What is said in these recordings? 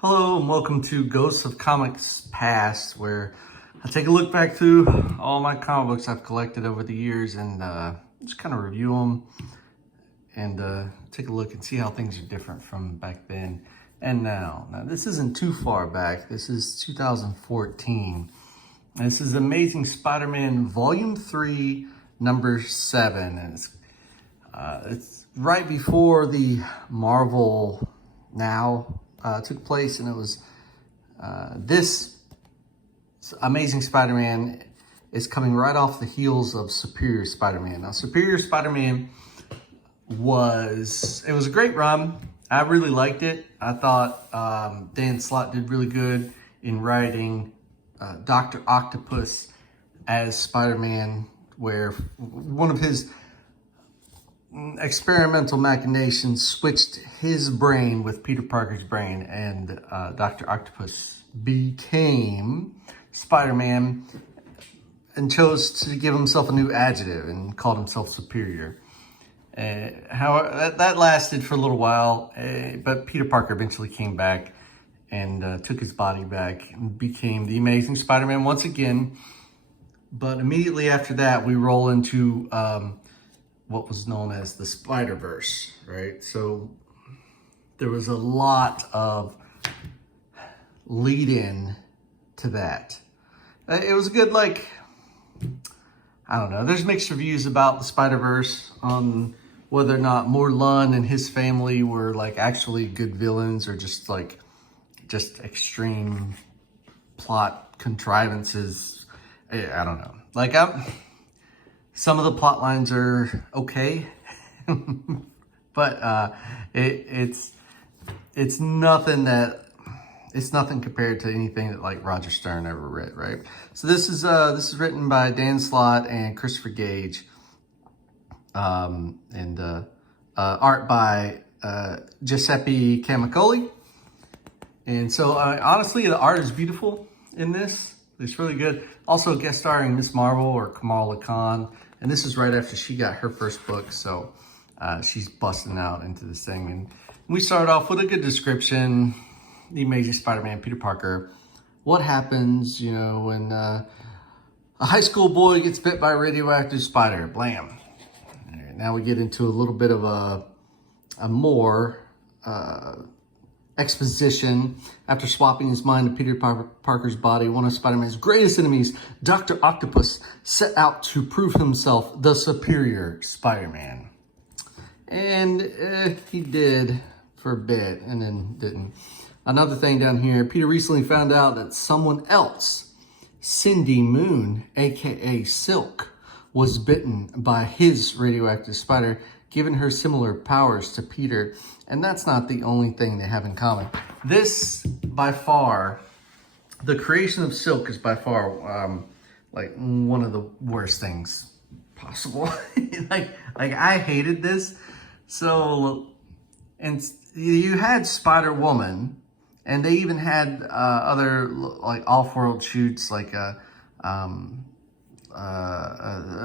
Hello and welcome to Ghosts of Comics Past, where I take a look back through all my comic books I've collected over the years and just kind of review them and take a look and see how things are different from back then and now. Now, this isn't too far back. This is 2014. This is Amazing Spider-Man Volume 3, Number 7. And it's right before the Marvel Now took place, and it was this Amazing Spider-Man is coming right off the heels of Superior Spider-Man. Now, Superior Spider-Man was a great run. I really liked it. I thought Dan Slott did really good in writing Dr. Octopus as Spider-Man, where one of his experimental machinations switched his brain with Peter Parker's brain, and Dr. Octopus became Spider-Man and chose to give himself a new adjective and called himself Superior. However, that lasted for a little while, but Peter Parker eventually came back and took his body back and became the Amazing Spider-Man once again. But immediately after that, we roll into what was known as the Spider-Verse, right? So there was a lot of lead-in to that. It was a good, I don't know. There's mixed reviews about the Spider-Verse on whether or not Moore Lunn and his family were actually good villains or just extreme plot contrivances. I don't know. Some of the plot lines are okay, but it's nothing compared to anything that Roger Stern ever read, right? So this is written by Dan Slott and Christopher Gage, and art by Giuseppe Camicoli. And so honestly, the art is beautiful in this. It's really good. Also guest starring Miss Marvel or Kamala Khan. And this is right after she got her first book, so she's busting out into this thing. And we start off with a good description. The Amazing Spider-Man, Peter Parker. What happens, when a high school boy gets bit by a radioactive spider? Blam. All right, now we get into a little bit of a more exposition. After swapping his mind to Peter Parker's body, one of Spider-Man's greatest enemies, Dr. Octopus, set out to prove himself the superior Spider-Man. And he did for a bit and then didn't. Another thing down here, Peter recently found out that someone else, Cindy Moon, aka Silk, was bitten by his radioactive spider, giving her similar powers to Peter. And that's not the only thing they have in common. This, by far, the creation of Silk is by far one of the worst things possible. I hated this. So, and you had Spider-Woman, and they even had other off-world shoots,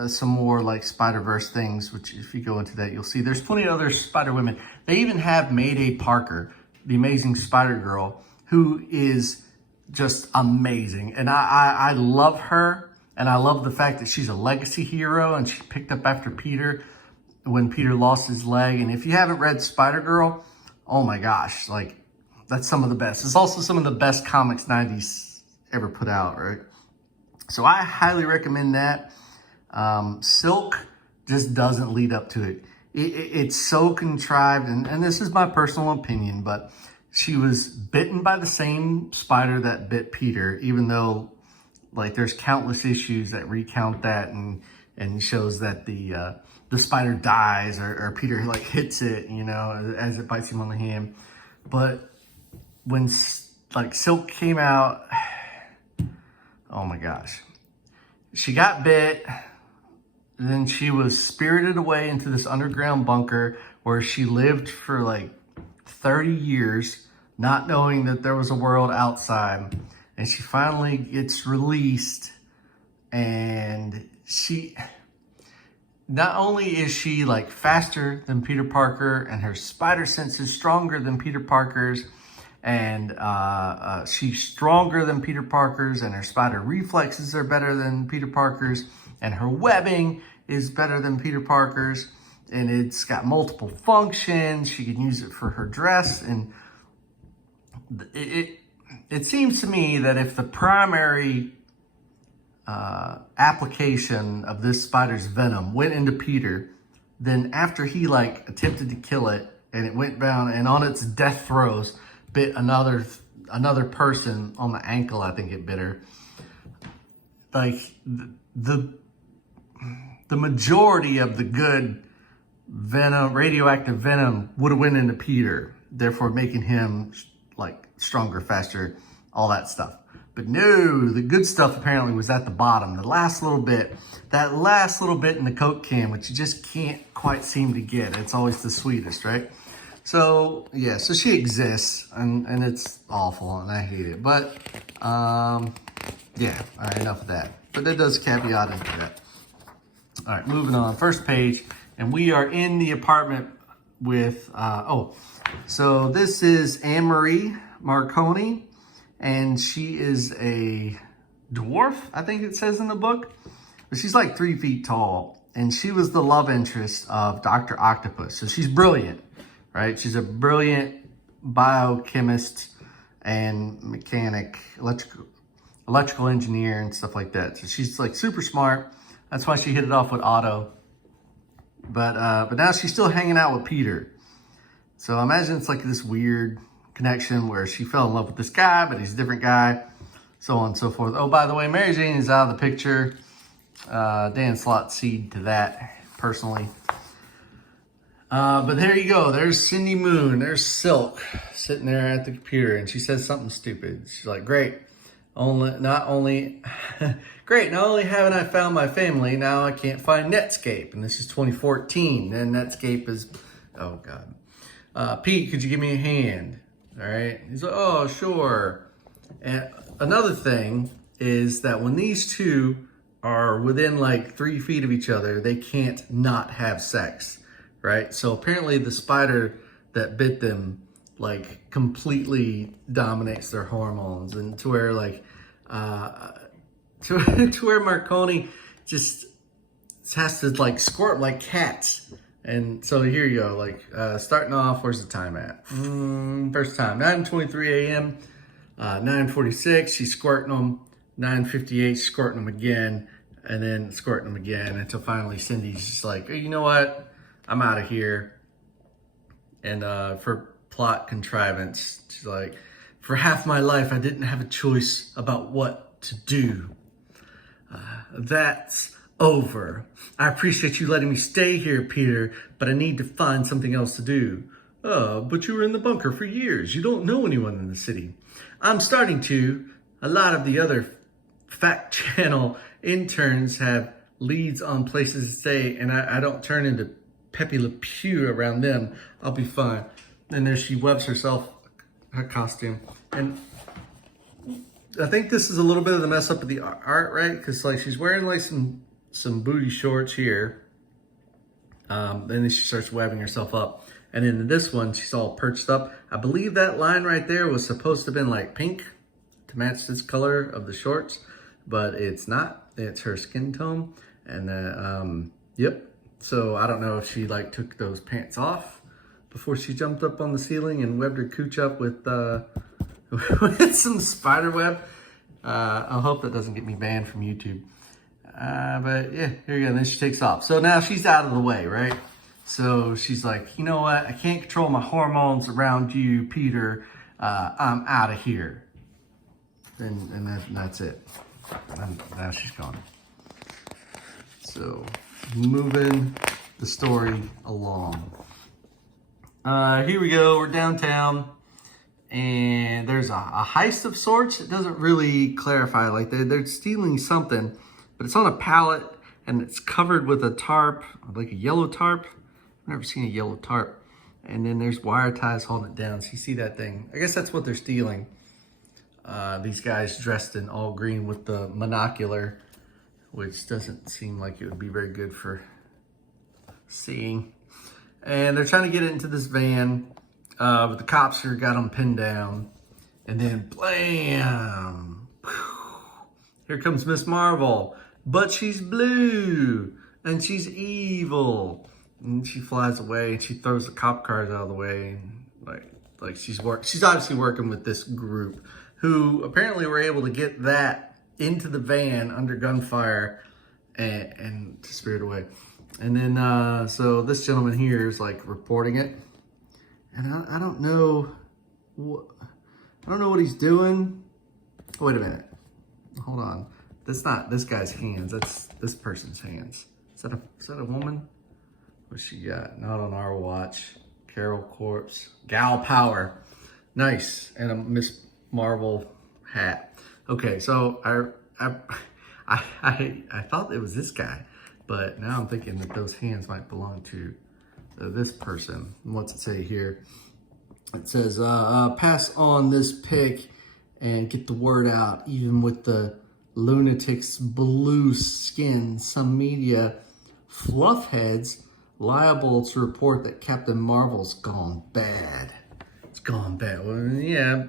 some more Spider-Verse things, which if you go into that, you'll see there's plenty of other Spider-Women. They even have Mayday Parker, the Amazing Spider-Girl, who is just amazing. And I love her, and I love the fact that she's a legacy hero, and she picked up after Peter when Peter lost his leg. And if you haven't read Spider-Girl, oh my gosh, that's some of the best. It's also some of the best comics 90s ever put out, right? So I highly recommend that. Silk just doesn't lead up to it. It's so contrived, and this is my personal opinion, but she was bitten by the same spider that bit Peter, even though there's countless issues that recount that and shows that the spider dies or Peter hits it, as it bites him on the hand. But when Silk came out, oh my gosh. She got bit, then she was spirited away into this underground bunker where she lived for 30 years, not knowing that there was a world outside. And she finally gets released, and she, not only is she faster than Peter Parker and her spider sense is stronger than Peter Parker's, and she's stronger than Peter Parker's, and her spider reflexes are better than Peter Parker's, and her webbing is better than Peter Parker's, and it's got multiple functions. She can use it for her dress, and it seems to me that if the primary application of this spider's venom went into Peter, then after he like attempted to kill it and it went down and on its death throes bit another person on the ankle, I think it bit her. Like the majority of the good venom, radioactive venom, would have went into Peter, therefore making him like stronger, faster, all that stuff. But no, the good stuff apparently was at the bottom. The last little bit, that last little bit in the Coke can, which you just can't quite seem to get. It's always the sweetest, right? So yeah, so she exists, and it's awful, and I hate it. But yeah, all right, enough of that. But that does caveat into that. All right, moving on. First page, and we are in the apartment with, so this is Anne-Marie Marconi, and she is a dwarf, I think it says in the book. But she's like 3 feet tall, and she was the love interest of Dr. Octopus. So she's brilliant, right? She's a brilliant biochemist and mechanic, electrical engineer and stuff like that. So she's like super smart. That's why she hit it off with Otto. But now she's still hanging out with Peter. So I imagine it's like this weird connection where she fell in love with this guy, but he's a different guy, so on and so forth. Oh, by the way, Mary Jane is out of the picture. Dan Slott seed to that personally. But there you go. There's Cindy Moon. There's Silk sitting there at the computer, and she says something stupid. She's like, great. Not only haven't I found my family, now I can't find Netscape. And this is 2014. And Netscape is, oh God. Pete, could you give me a hand? All right. He's like, oh, sure. And another thing is that when these two are within like 3 feet of each other, they can't not have sex, right? So apparently the spider that bit them like completely dominates their hormones, and to where like to where Marconi just has to like squirt like cats. And so here you go, like starting off, where's the time at? First time, 9:23 a.m., 9:46, she's squirting them, 9:58, squirting them again, and then squirting them again until finally Cindy's just like, hey, you know what? I'm out of here. And for plot contrivance, she's like, for half my life, I didn't have a choice about what to do. That's over. I appreciate you letting me stay here, Peter, but I need to find something else to do. But you were in the bunker for years. You don't know anyone in the city. I'm starting to. A lot of the other Fact Channel interns have leads on places to stay, and I don't turn into Pepe Le Pew around them. I'll be fine. And there she webs herself her costume. And I think this is a little bit of the mess up of the art, right? Because like she's wearing like some booty shorts here. Then she starts webbing herself up. And then in this one, she's all perched up. I believe that line right there was supposed to have been like pink to match this color of the shorts, but it's not. It's her skin tone. And yep. So I don't know if she like took those pants off before she jumped up on the ceiling and webbed her cooch up with with some spider web. I hope that doesn't get me banned from YouTube. But yeah, here you go. And then she takes off. So now she's out of the way, right? So she's like, you know what? I can't control my hormones around you, Peter. I'm out of here. And that's it. And now she's gone. So moving the story along. Here we go. We're downtown. And there's a heist of sorts. It doesn't really clarify. Like they're stealing something, but it's on a pallet and it's covered with a tarp, like a yellow tarp. I've never seen a yellow tarp. And then there's wire ties holding it down. So you see that thing. I guess that's what they're stealing. These guys dressed in all green with the monocular, which doesn't seem like it would be very good for seeing. And they're trying to get it into this van But the cops are got him pinned down. And then, blam! Here comes Miss Marvel. But she's blue. And she's evil. And she flies away and she throws the cop cars out of the way. Like she's obviously working with this group who apparently were able to get that into the van under gunfire and spirit away. And then, so this gentleman here is like reporting it. And I don't know what he's doing. Wait a minute. Hold on. That's not this guy's hands. That's this person's hands. Is that a woman? What's she got? Not on our watch. Carol Corpse. Gal Power. Nice. And a Miss Marvel hat. Okay, so I thought it was this guy, but now I'm thinking that those hands might belong to this person. What's it say here? It says, pass on this pic and get the word out, even with the lunatic's blue skin. Some media fluffheads liable to report that Captain Marvel's gone bad. It's gone bad. Well, yeah.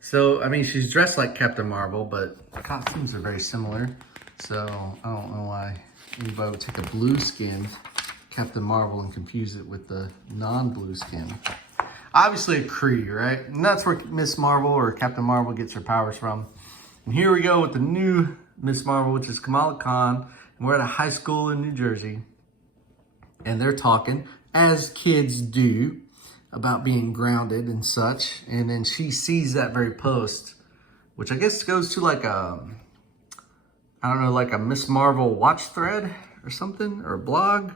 So, I mean, she's dressed like Captain Marvel, but the costumes are very similar. So, I don't know why anybody would take a blue skin Captain Marvel and confuse it with the non-blue skin. Obviously a Kree, right? And that's where Miss Marvel or Captain Marvel gets her powers from. And here we go with the new Miss Marvel, which is Kamala Khan. And we're at a high school in New Jersey. And they're talking, as kids do, about being grounded and such. And then she sees that very post, which I guess goes to like a, I don't know, like a Miss Marvel watch thread or something, or a blog.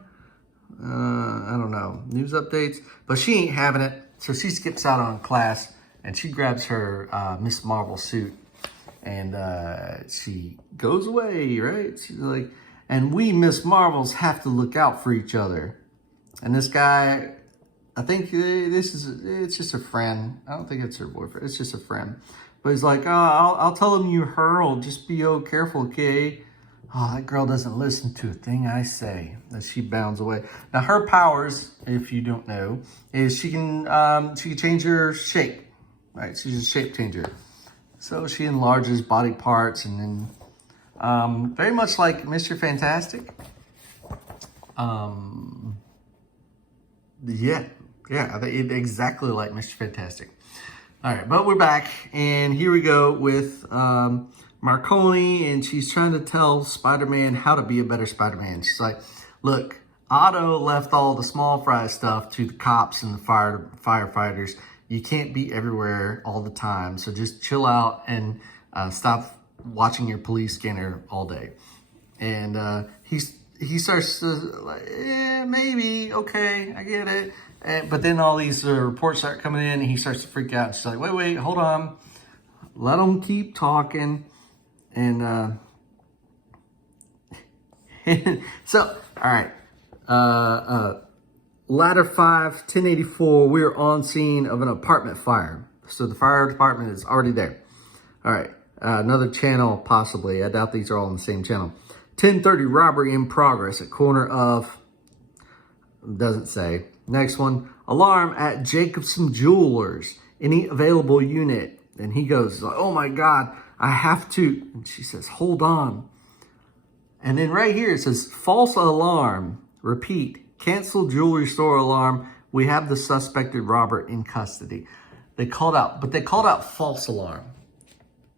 I don't know, news updates. But she ain't having it. So she skips out on class and she grabs her Miss Marvel suit. And she goes away, right? She's like, and we Miss Marvels have to look out for each other. And this guy, I think it's just a friend. I don't think it's her boyfriend. It's just a friend. But he's like, oh, I'll tell him you hurl. Just be careful, okay? Oh, that girl doesn't listen to a thing I say. As she bounds away. Now her powers, if you don't know, is she can change her shape. Right? She's a shape changer. So she enlarges body parts, and then very much like Mr. Fantastic. Yeah, I think exactly like Mr. Fantastic. All right, but we're back, and here we go with Marconi, and she's trying to tell Spider-Man how to be a better Spider-Man. She's like, look, Otto left all the small fry stuff to the cops and the firefighters. You can't be everywhere all the time, so just chill out and stop watching your police scanner all day. And he starts to like, yeah, maybe, okay, I get it. But then all these reports start coming in, and he starts to freak out. And she's like, wait, hold on. Let them keep talking. And so, all right. Ladder 5, 1084, we're on scene of an apartment fire. So the fire department is already there. All right, another channel possibly. I doubt these are all on the same channel. 1030, robbery in progress at corner of, doesn't say. Next one, alarm at Jacobson Jewelers. Any available unit? And he goes, oh my God, I have to. And she says, hold on. And then right here it says, false alarm. Repeat. Cancel jewelry store alarm. We have the suspected robber in custody. They called out false alarm.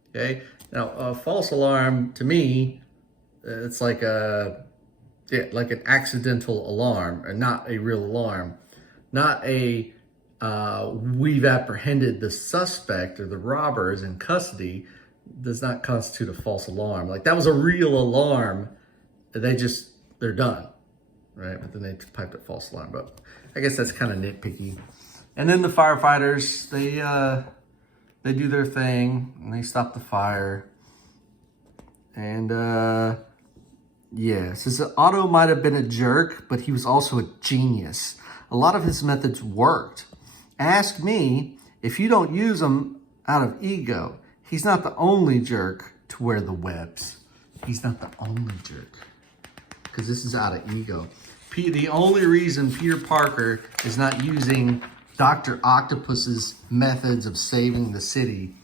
Okay. Now, a false alarm to me, it's like like an accidental alarm, and not a real alarm. Not a we've apprehended the suspect or the robber is in custody. Does not constitute a false alarm. Like that was a real alarm. They're done. Right, but then they piped up false alarm. But I guess that's kind of nitpicky. And then the firefighters, they do their thing and they stop the fire. And yeah, says that Otto might have been a jerk, but he was also a genius. A lot of his methods worked. Ask me, if you don't use them out of ego, he's not the only jerk to wear the webs. He's not the only jerk. Because this is out of ego. The only reason Peter Parker is not using Dr. Octopus's methods of saving the city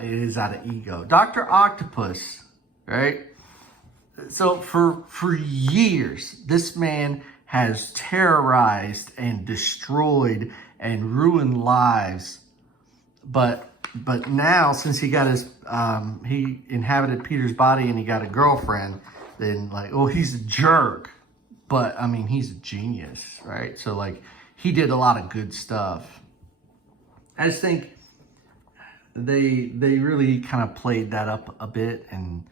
is out of ego. Dr. Octopus, right? So for years, this man has terrorized and destroyed and ruined lives. But now, since he got his he inhabited Peter's body and he got a girlfriend, then like, oh, he's a jerk. But I mean, he's a genius, right? So like, he did a lot of good stuff. I just think they really kind of played that up a bit, and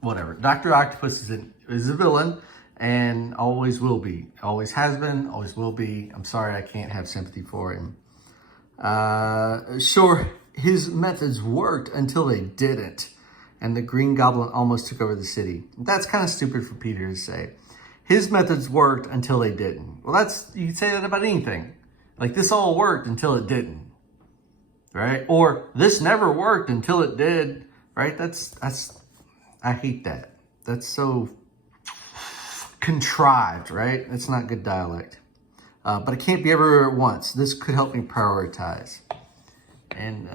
whatever. Dr. Octopus is a villain and always will be. Always has been, always will be. I'm sorry I can't have sympathy for him. Sure, his methods worked until they didn't, and the Green Goblin almost took over the city. That's kind of stupid for Peter to say. His methods worked until they didn't. Well, you can say that about anything. Like, this all worked until it didn't, right? Or this never worked until it did, right? I hate that. That's so contrived, right? It's not good dialect. But it can't be everywhere at once. This could help me prioritize. And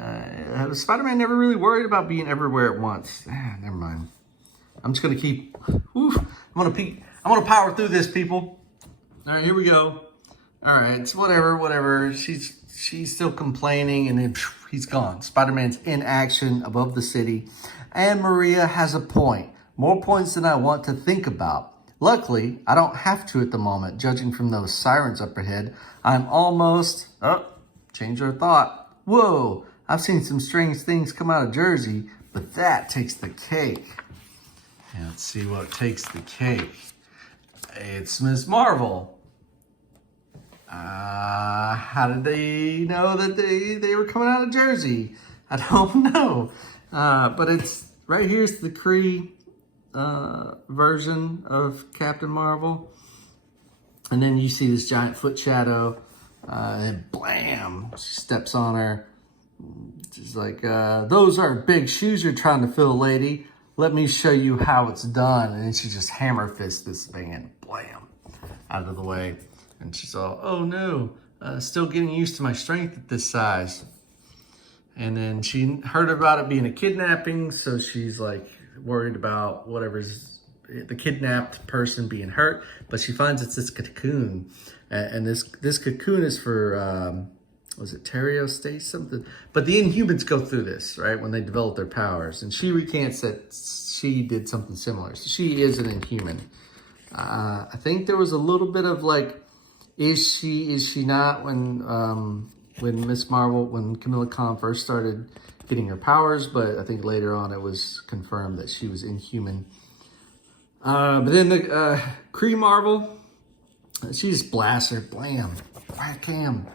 Spider-Man never really worried about being everywhere at once. Never mind. I'm just gonna keep. I'm gonna power through this, people. All right, here we go. All right, it's whatever. She's still complaining, and then he's gone. Spider-Man's in action above the city, and Maria has a point. More points than I want to think about. Luckily, I don't have to at the moment, judging from those sirens up ahead. I'm almost... change our thought. Whoa, I've seen some strange things come out of Jersey, but that takes the cake. Yeah, let's see what takes the cake. It's Ms. Marvel. How did they know that they were coming out of Jersey? I don't know. But it's... Right here's the Kree version of Captain Marvel, and then you see this giant foot shadow, and blam, she steps on her. She's like, those are big shoes you're trying to fill, lady. Let me show you how it's done. And then she just hammer fists this thing and blam, out of the way. And she's all, oh no, still getting used to my strength at this size. And then she heard about it being a kidnapping, so she's like, worried about whatever's the kidnapped person being hurt, but she finds it's this cocoon, and this cocoon is for was it Terios something? But the Inhumans go through this, right, when they develop their powers, and she recants that she did something similar. So she is an Inhuman. I think there was a little bit of like, is she not, when Miss Marvel, when Kamala Khan first started getting her powers, but I think later on it was confirmed that she was Inhuman. But then the Kree Marvel, she just blasts her, blam, whack-am,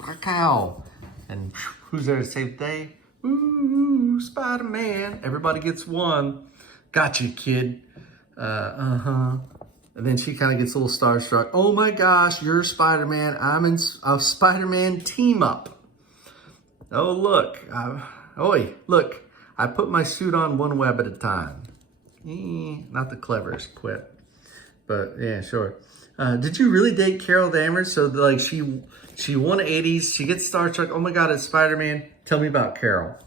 whack-ow. And who's there to save the day? Ooh, Spider-Man. Everybody gets one. Gotcha, kid. And then she kind of gets a little starstruck. Oh my gosh, you're Spider-Man. I'm in a Spider-Man team up. Oh, look. Look, I put my suit on one web at a time. Not the cleverest quip, but yeah, sure. Did you really date Carol Danvers? So like she 180s, she gets starstruck. Oh my God, it's Spider-Man. Tell me about Carol,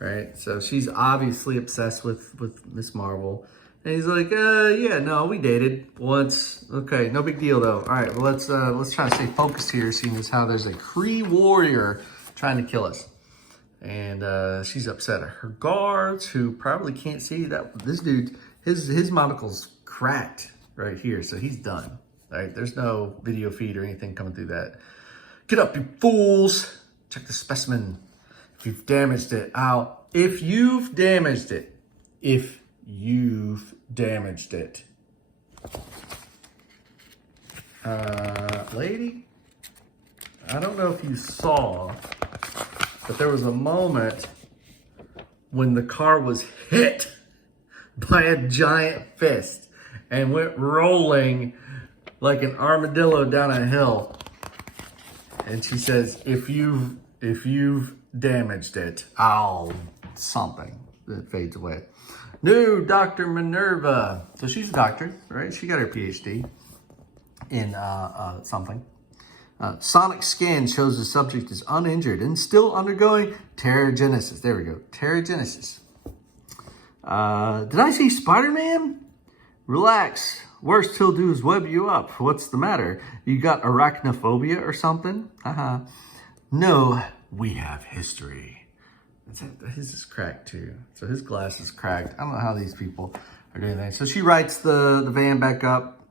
right? So she's obviously obsessed with Miss Marvel. And he's like, yeah, no, we dated once. Okay, no big deal though. All right, well let's try to stay focused here, seeing as how there's a Kree warrior trying to kill us. And she's upset at her guards, who probably can't see that this dude, his monocle's cracked right here, so he's done. Right? There's no video feed or anything coming through that. Get up, you fools! Check the specimen. If you've damaged it, if you've damaged it. Lady, I don't know if you saw, but there was a moment when the car was hit by a giant fist and went rolling like an armadillo down a hill. And she says, if you've damaged it, something that fades away. New Dr. Minerva. So she's a doctor, right? She got her PhD in something. Sonic scan shows the subject is uninjured and still undergoing teragenesis. There we go, teragenesis. Did I see Spider-Man? Relax. Worst he'll do is web you up. What's the matter? You got arachnophobia or something? No, we have history. His is cracked too. So his glass is cracked. I don't know how these people are doing that. So she writes the van back up,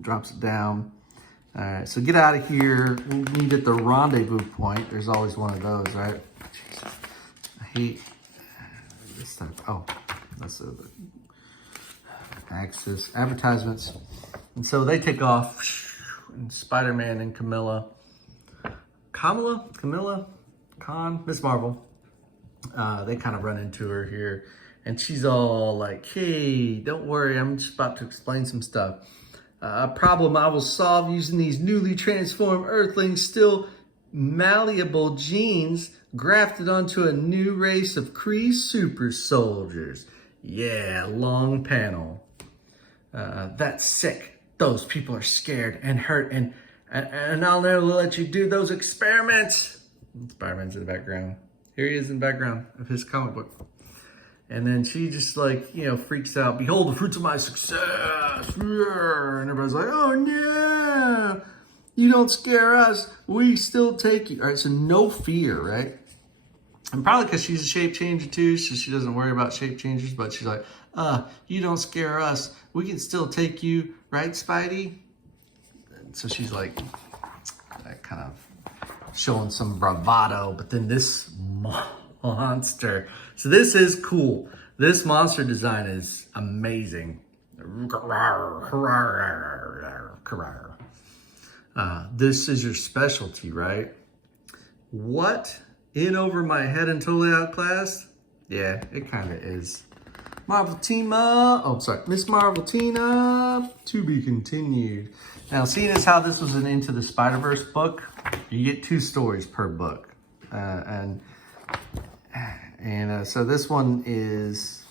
drops it down. All right, so get out of here. We'll meet at the rendezvous point. There's always one of those, right? Jesus. I hate this stuff. Oh, that's the Axis advertisements. And so they take off, and Spider-Man and Camilla, Miss Marvel, they kind of run into her here, and she's all like, hey, don't worry, I'm just about to explain some stuff. A problem I will solve using these newly transformed Earthlings, still malleable genes grafted onto a new race of Kree super soldiers. Yeah, long panel. That's sick. Those people are scared and hurt, and I'll never let you do those experiments. Spider-Man's in the background. Here he is in the background of his comic book. And then she just like, freaks out. Behold the fruits of my success. And everybody's like, oh no, you don't scare us. We still take you. All right, so no fear, right? And probably because she's a shape changer too, so she doesn't worry about shape changers, but she's like, you don't scare us. We can still take you, right, Spidey? And so she's like, kind of showing some bravado, but then this monster. So this is cool. This monster design is amazing. This is your specialty, right? What? In over my head and totally outclassed? Yeah, it kind of is. Miss Marveltina, to be continued. Now, seeing as how this was an Into the Spider-Verse book, you get 2 stories per book. So this one is,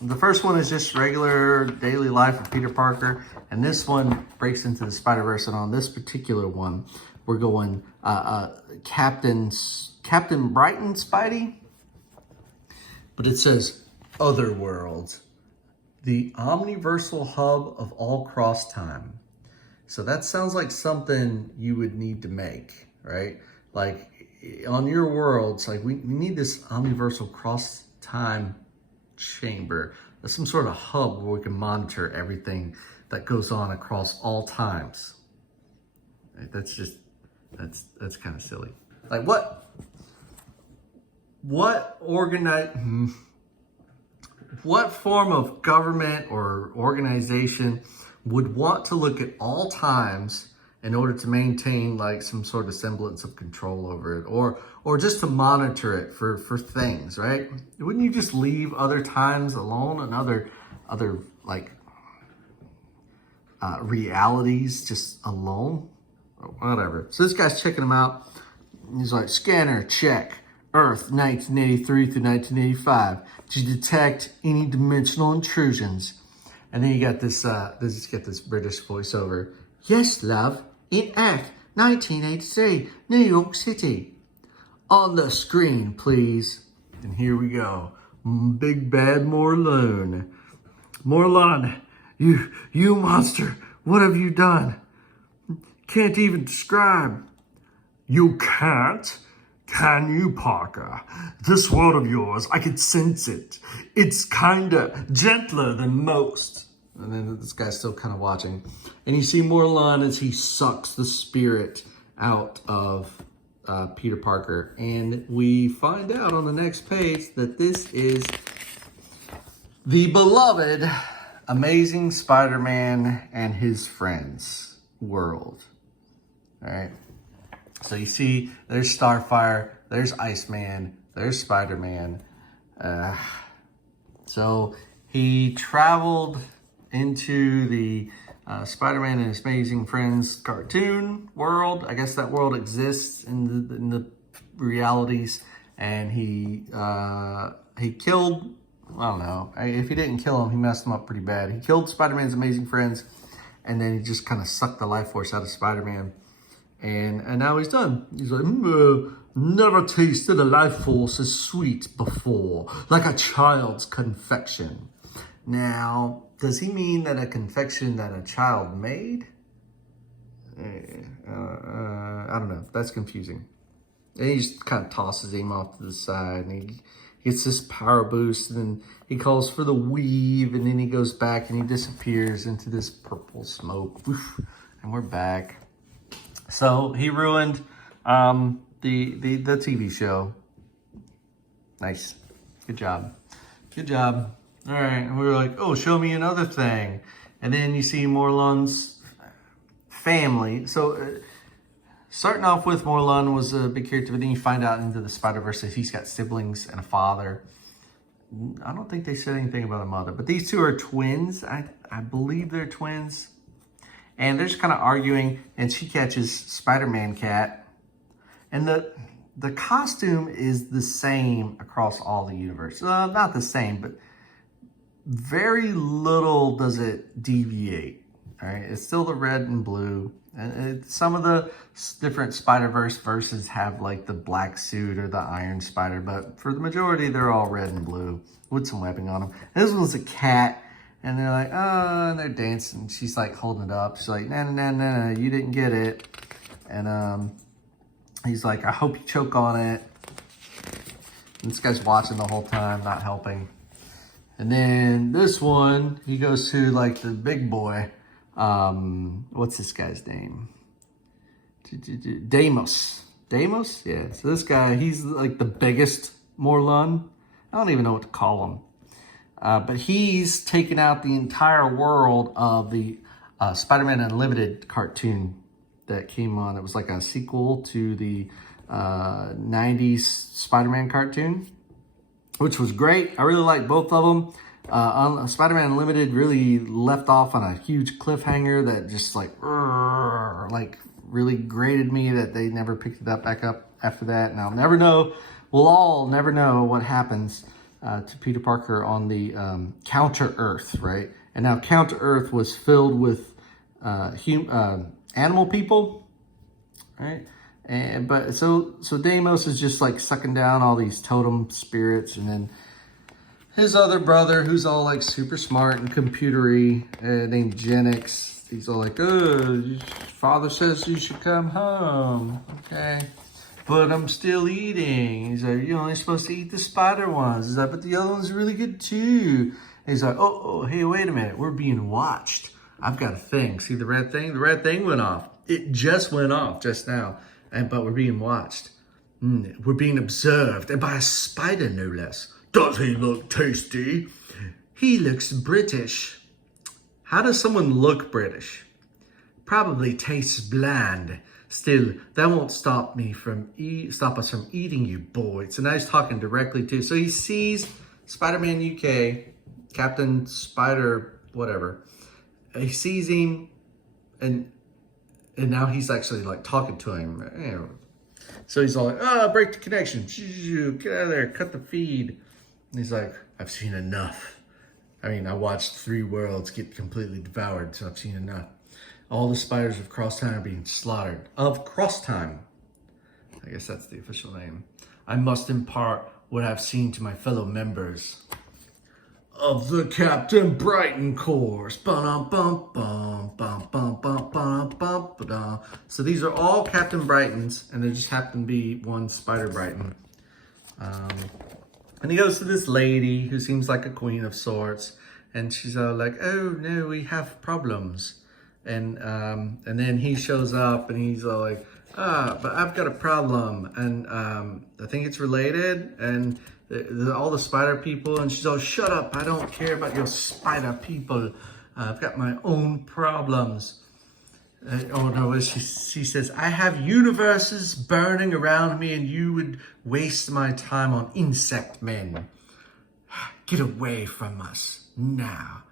the first one is just regular daily life of Peter Parker, and this one breaks into the Spider-Verse, and on this particular one, we're going Captain Brighton Spidey, but it says Otherworlds, the omniversal hub of all cross time. So that sounds like something you would need to make, right? Like on your worlds, like we need this omniversal cross time chamber. That's some sort of hub where we can monitor everything that goes on across all times. Right? That's kind of silly. Like what form of government or organization would want to look at all times in order to maintain like some sort of semblance of control over it, or just to monitor it for things, right? Wouldn't you just leave other times alone and other like realities just alone? Or whatever. So this guy's checking them out. He's like, scanner, check. Earth, 1983 through 1985. Did you detect any dimensional intrusions? And then you got this British voiceover. Yes, love. In Act 1983, New York City. On the screen, please. And here we go. Big bad Morlun. Morlun, you monster. What have you done? Can't even describe. You can't? Can you, Parker? This world of yours, I can sense it. It's kinda gentler than most. And then this guy's still kind of watching. And you see Morlun as he sucks the spirit out of Peter Parker. And we find out on the next page that this is the beloved Amazing Spider-Man and his friends world. All right. So you see, there's Starfire, there's Iceman, there's Spider-Man. So he traveled into the Spider-Man and his Amazing Friends cartoon world. I guess that world exists in the realities, and he killed. I don't know. If he didn't kill him, he messed him up pretty bad. He killed Spider-Man's Amazing Friends, and then he just kind of sucked the life force out of Spider-Man. And now he's done. He's like, never tasted a life force as sweet before, like a child's confection. Now, does he mean that a confection that a child made? I don't know. That's confusing. And he just kind of tosses him off to the side, and he gets this power boost, and then he calls for the weave, and then he goes back and he disappears into this purple smoke. Oof, and we're back. So he ruined the TV show. Nice. Good job. Good job. All right. And we were like, oh, show me another thing. And then you see Morlun's family. So starting off with Morlun was a big character, but then you find out into the Spider-Verse that he's got siblings and a father. I don't think they said anything about a mother, but these two are twins. I believe they're twins. And they're just kind of arguing, and she catches Spider-Man Cat. And the costume is the same across all the universe. Not the same, but very little does it deviate. All right, it's still the red and blue. And some of the different Spider-Verse verses have like the black suit or the Iron Spider, but for the majority, they're all red and blue with some webbing on them. And this one's a cat. And they're like, oh, and they're dancing. She's like holding it up. She's like, no, you didn't get it. And he's like, I hope you choke on it. And this guy's watching the whole time, not helping. And then this one, he goes to like the big boy. What's this guy's name? Deimos. Deimos? Yeah. So this guy, he's like the biggest Morlun. I don't even know what to call him. But he's taken out the entire world of the Spider-Man Unlimited cartoon that came on. It was like a sequel to the 90s Spider-Man cartoon, which was great. I really liked both of them. Spider-Man Unlimited really left off on a huge cliffhanger that just like really grated me that they never picked it back up after that. And I'll never know. We'll all never know what happens to Peter Parker on the Counter Earth, right? And now Counter Earth was filled with animal people, right? But so Deimos is just like sucking down all these totem spirits, and then his other brother, who's all like super smart and computery, named Genix, he's all like, "Oh, father says you should come home, okay? But I'm still eating." He's like, "You're only supposed to eat the spider ones." He's like, "But the other one's really good too." And he's like, oh, hey, wait a minute. We're being watched. I've got a thing. See the red thing? The red thing went off. It just went off just now. But we're being watched. We're being observed. And by a spider, no less. Does he look tasty? He looks British. How does someone look British? Probably tastes bland. Still, that won't stop us from eating you, boy. So now he's talking directly to. So he sees Spider-Man UK, Captain Spider, whatever. He sees him, and now he's actually like talking to him. So he's all like, break the connection. Get out of there, cut the feed. And he's like, I've seen enough. I mean, I watched 3 worlds get completely devoured, so I've seen enough. All the spiders of Crosstime are being slaughtered. Of Crosstime. I guess that's the official name. I must impart what I've seen to my fellow members of the Captain Brighton Corps. So these are all Captain Brightons, and there just happen to be one Spider Brighton. And he goes to this lady who seems like a queen of sorts, and she's all like, "Oh no, we have problems." And then he shows up, and he's all like, but I've got a problem, and I think it's related, and all the spider people, and she's all, shut up, I don't care about your spider people, I've got my own problems. Oh no, she says, I have universes burning around me, and you would waste my time on insect men. Get away from us now.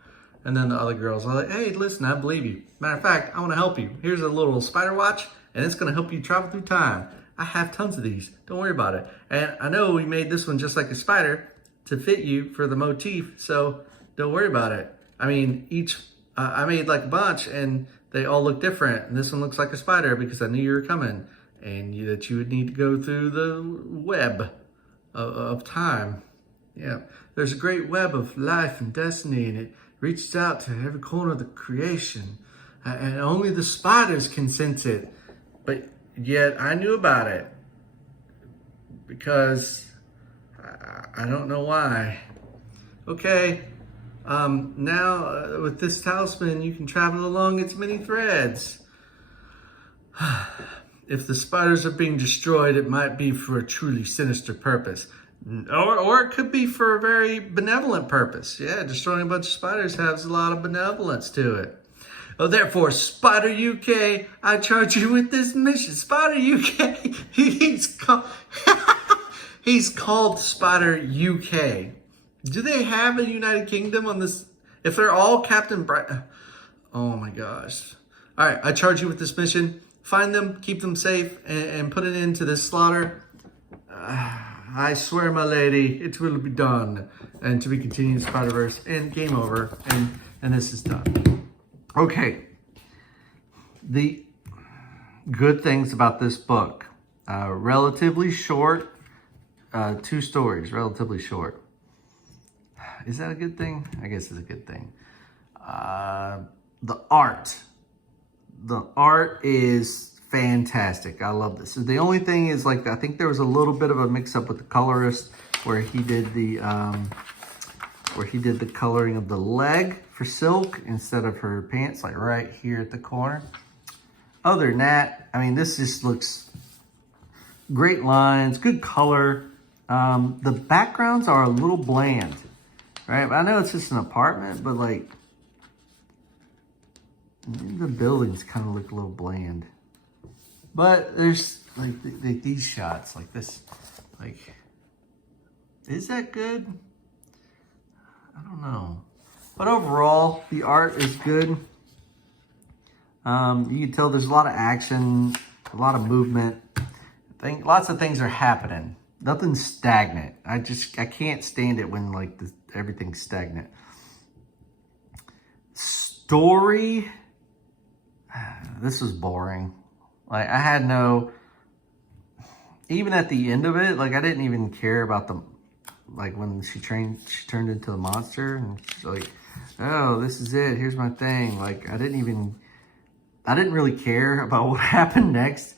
And then the other girls are like, hey, listen, I believe you. Matter of fact, I want to help you. Here's a little spider watch, and it's going to help you travel through time. I have tons of these. Don't worry about it. And I know we made this one just like a spider to fit you for the motif, so don't worry about it. I mean, I made like a bunch, and they all look different. And this one looks like a spider because I knew you were coming. And that you would need to go through the web of time. Yeah, there's a great web of life and destiny, and it reaches out to every corner of the creation. And only the spiders can sense it. But yet I knew about it because I don't know why. Okay, now with this talisman, you can travel along its many threads. If the spiders are being destroyed, it might be for a truly sinister purpose. Or it could be for a very benevolent purpose. Yeah, destroying a bunch of spiders has a lot of benevolence to it. Oh, therefore, Spider UK, I charge you with this mission. Spider UK, he's called Spider UK. Do they have a United Kingdom on this? If they're all Captain Bright, oh my gosh. All right, I charge you with this mission. Find them, keep them safe, and put it into this slaughter. I swear, my lady, it will be done. And to be continued, Spider-Verse, and game over, and this is done. Okay. The good things about this book. Relatively short. 2 stories, relatively short. Is that a good thing? I guess it's a good thing. The art. The art is fantastic. I love this. So the only thing is, like, I think there was a little bit of a mix-up with the colorist where he did the coloring of the leg for Silk instead of her pants, like right here at the corner. Other than that, I mean, this just looks great lines, good color. The backgrounds are a little bland, right? I know it's just an apartment, but like, the buildings kind of look a little bland. But there's like these shots, like this, like, is that good? I don't know. But overall, the art is good. You can tell there's a lot of action, a lot of movement. Lots of things are happening. Nothing's stagnant. I can't stand it when like everything's stagnant. Story, this was boring. Like, I had even at the end of it, like, I didn't even care about like when she turned into the monster, and she's like, oh, this is it, here's my thing. Like, I didn't really care about what happened next.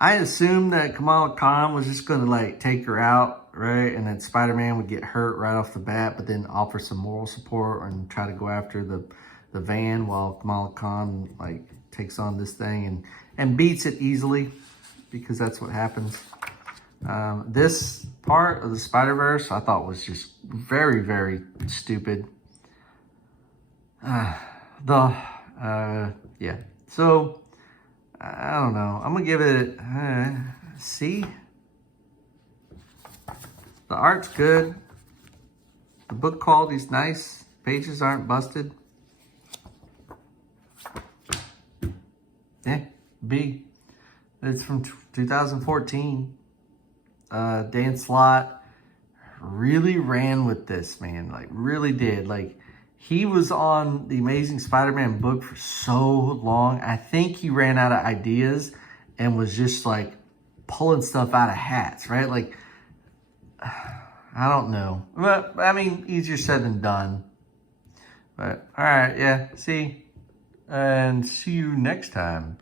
I assumed that Kamala Khan was just gonna like take her out, right? And that Spider-Man would get hurt right off the bat, but then offer some moral support and try to go after the van while Kamala Khan like takes on this thing and beats it easily, because that's what happens. This part of the Spider-Verse I thought was just very, very stupid. Yeah. So, I don't know. I'm gonna give it C. The art's good. The book quality's nice. Pages aren't busted. Yeah, B. It's from 2014. Dan Slott really ran with this, man. Like, really did. Like, he was on the Amazing Spider-Man book for so long. I think he ran out of ideas and was just like pulling stuff out of hats, right? Like, I don't know. But, I mean, easier said than done. But, all right, yeah. See? And see you next time.